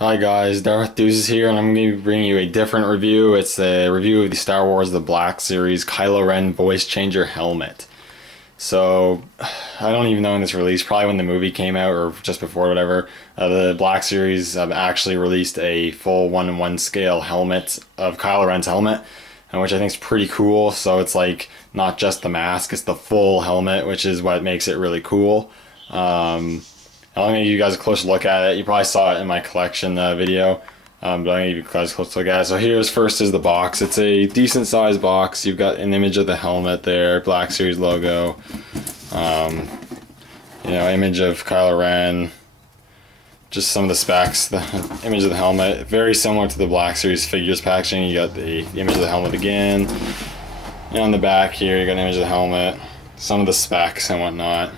Hi guys, Darth Deuces here, and I'm going to be bringing you a different review. It's a review of the Star Wars The Black Series Kylo Ren voice changer helmet. So, I don't even know when this released, probably when the movie came out or just before, whatever. The Black Series actually released a full 1:1 scale helmet of Kylo Ren's helmet, and which I think is pretty cool. So it's like not just the mask, it's the full helmet, which is what makes it really cool. I'm going to give you guys a closer look at it. You probably saw it in my collection video, but I'm going to give you guys a closer look at it. So here's first is the box. It's a decent sized box. You've got an image of the helmet there, Black Series logo, image of Kylo Ren, just some of the specs, the image of the helmet, very similar to the Black Series figures packaging. You got the image of the helmet again, and on the back here you got an image of the helmet, some of the specs and whatnot.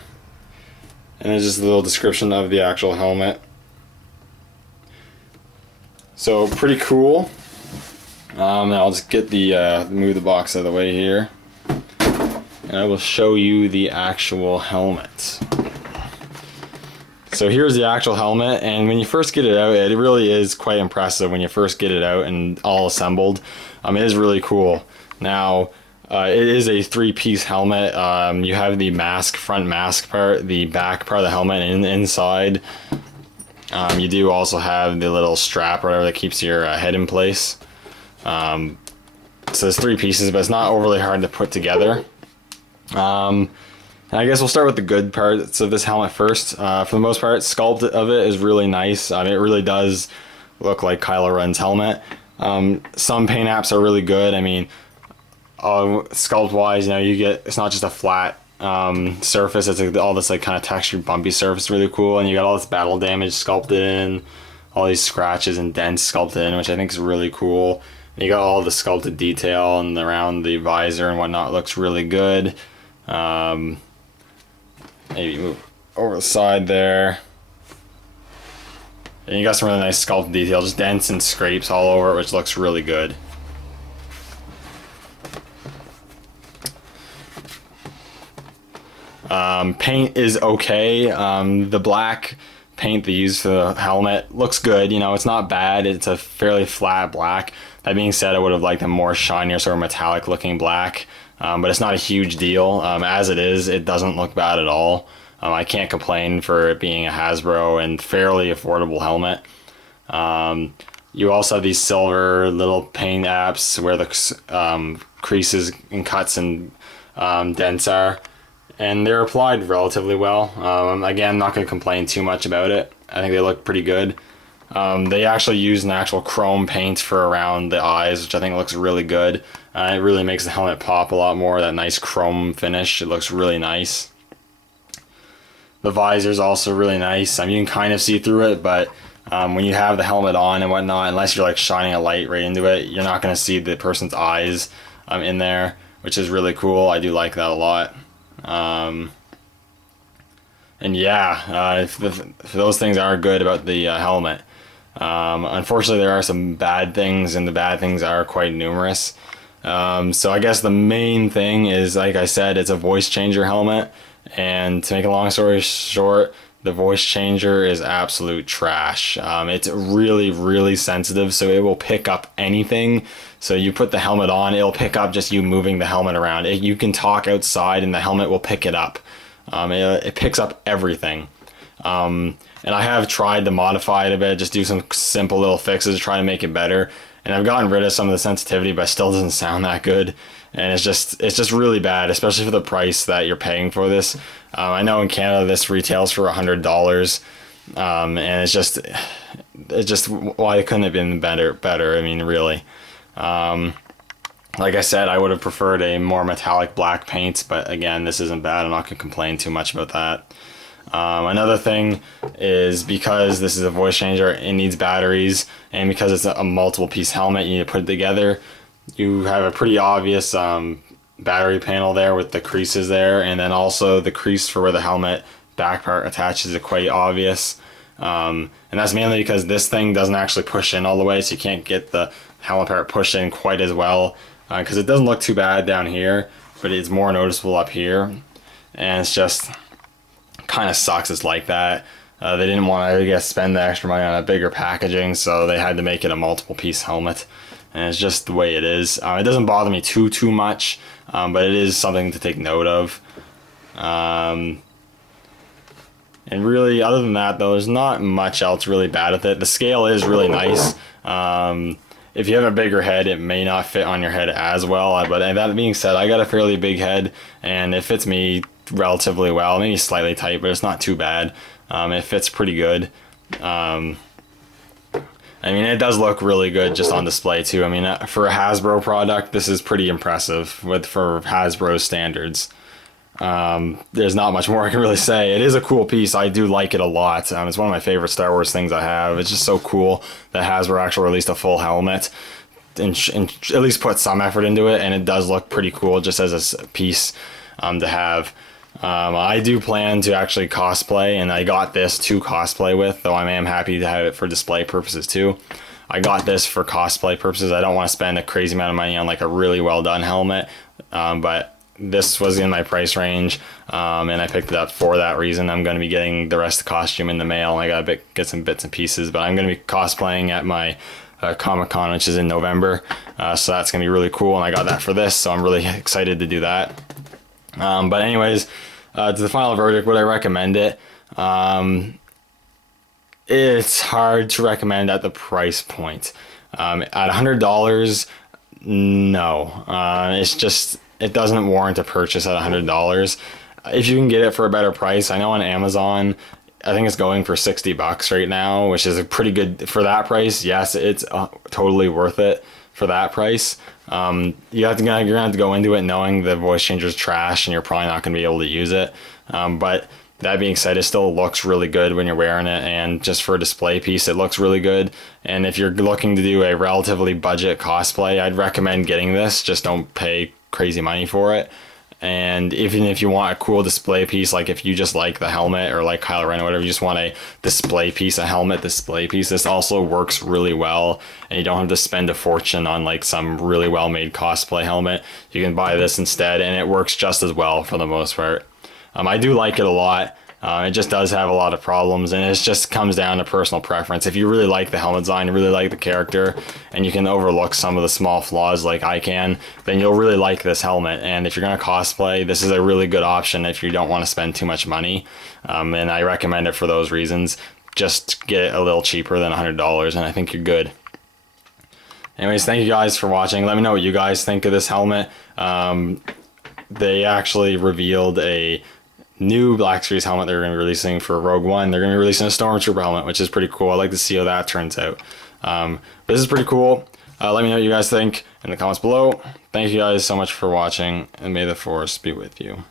And there's just a little description of the actual helmet. So pretty cool. I'll just get the move the box out of the way here, and I will show you the actual helmet. So here's the actual helmet, and when you first get it out, it really is quite impressive when you first get it out and all assembled. It is really cool. Now, it is a three-piece helmet. You have the mask, front mask part, the back part of the helmet, and inside you do also have the little strap or whatever that keeps your head in place. So there's three pieces, but it's not overly hard to put together. I guess we'll start with the good parts of this helmet first. For the most part, sculpt of it is really nice. It really does look like Kylo Ren's helmet. Some paint apps are really good. Sculpt wise, you get, it's not just a flat surface, it's like all this like kind of textured bumpy surface, really cool, and you got all this battle damage sculpted in, all these scratches and dents sculpted in, which I think is really cool. And you got all the sculpted detail and around the visor and whatnot, looks really good. Maybe move over the side there. And you got some really nice sculpted detail, just dents and scrapes all over it, which looks really good. Paint is okay. The black paint they use for the helmet looks good. It's not bad. It's a fairly flat black. That being said, I would have liked a more shinier, sort of metallic looking black, but it's not a huge deal. As it is, it doesn't look bad at all. I can't complain for it being a Hasbro and fairly affordable helmet. You also have these silver little paint apps where the creases and cuts and dents are. And they're applied relatively well. Again, not going to complain too much about it. I think they look pretty good. They actually use an actual chrome paint for around the eyes, which I think looks really good. It really makes the helmet pop a lot more, that nice chrome finish. It looks really nice. The visor is also really nice. You can kind of see through it, but when you have the helmet on and whatnot, unless you're like shining a light right into it, you're not going to see the person's eyes in there, which is really cool. I do like that a lot. And yeah, those things are good about the helmet. Unfortunately, there are some bad things, and the bad things are quite numerous. So I guess the main thing is, like I said, it's a voice changer helmet, and to make a long story short, the voice changer is absolute trash. It's really, really sensitive, so it will pick up anything. So you put the helmet on, it'll pick up just you moving the helmet around. You can talk outside and the helmet will pick it up. It picks up everything. And I have tried to modify it a bit, just do some simple little fixes, try to make it better. And I've gotten rid of some of the sensitivity, but it still doesn't sound that good. And it's just really bad, especially for the price that you're paying for this. I know in Canada this retails for $100, and it's just why couldn't it have been better? Really. Like I said, I would have preferred a more metallic black paint, but again, this isn't bad. I'm not gonna complain too much about that. Another thing is, because this is a voice changer, it needs batteries, and because it's a multiple piece helmet, you need to put it together. You have a pretty obvious battery panel there with the creases there, and then also the crease for where the helmet back part attaches is quite obvious. And that's mainly because this thing doesn't actually push in all the way, so you can't get the helmet part pushed in quite as well, because it doesn't look too bad down here, but it's more noticeable up here, and it's just kind of sucks it's like that. They didn't want to, I guess, spend the extra money on a bigger packaging, so they had to make it a multiple piece helmet. And it's just the way it is. It doesn't bother me too much, but it is something to take note of. And really, other than that, though, there's not much else really bad with it. The scale is really nice. If you have a bigger head, it may not fit on your head as well. But that being said, I got a fairly big head, and it fits me relatively well. Maybe slightly tight, but it's not too bad. It fits pretty good. I mean, it does look really good just on display too. I mean, for a Hasbro product, this is pretty impressive for Hasbro standards. There's not much more I can really say. It is a cool piece. I do like it a lot. It's one of my favorite Star Wars things I have. It's just so cool that Hasbro actually released a full helmet and at least put some effort into it, and it does look pretty cool just as a piece to have. I do plan to actually cosplay, and I got this to cosplay with, though I am happy to have it for display purposes too. I got this for cosplay purposes. I don't want to spend a crazy amount of money on like a really well done helmet, but this was in my price range, and I picked it up for that reason. I'm going to be getting the rest of the costume in the mail. I got to get some bits and pieces, but I'm going to be cosplaying at my Comic-Con, which is in November, so that's going to be really cool, and I got that for this, so I'm really excited to do that. But anyways, to the final verdict, would I recommend it? It's hard to recommend at the price point. At $100, no. It's just, it doesn't warrant a purchase at $100. If you can get it for a better price, I know on Amazon, I think it's going for $60 right now, which is a pretty good for that price. Yes, it's totally worth it for that price. You're gonna have to go into it knowing the voice changer is trash and you're probably not gonna be able to use it. But that being said, it still looks really good when you're wearing it, and just for a display piece, it looks really good. And if you're looking to do a relatively budget cosplay, I'd recommend getting this. Just don't pay crazy money for it. And even if you want a cool display piece, like if you just like the helmet or like Kylo Ren or whatever, you just want a display piece, a helmet display piece, this also works really well, and you don't have to spend a fortune on like some really well made cosplay helmet. You can buy this instead, and it works just as well for the most part. I do like it a lot. It just does have a lot of problems, and it just comes down to personal preference. If you really like the helmet design, you really like the character, and you can overlook some of the small flaws like I can, then you'll really like this helmet. And if you're going to cosplay, this is a really good option if you don't want to spend too much money. And I recommend it for those reasons. Just get it a little cheaper than $100, and I think you're good. Anyways, thank you guys for watching. Let me know what you guys think of this helmet. They actually revealed a new Black Series helmet they're going to be releasing for Rogue One. They're going to be releasing a Stormtrooper helmet, which is pretty cool. I'd like to see how that turns out. But this is pretty cool. Let me know what you guys think in the comments below. Thank you guys so much for watching, and may the Force be with you.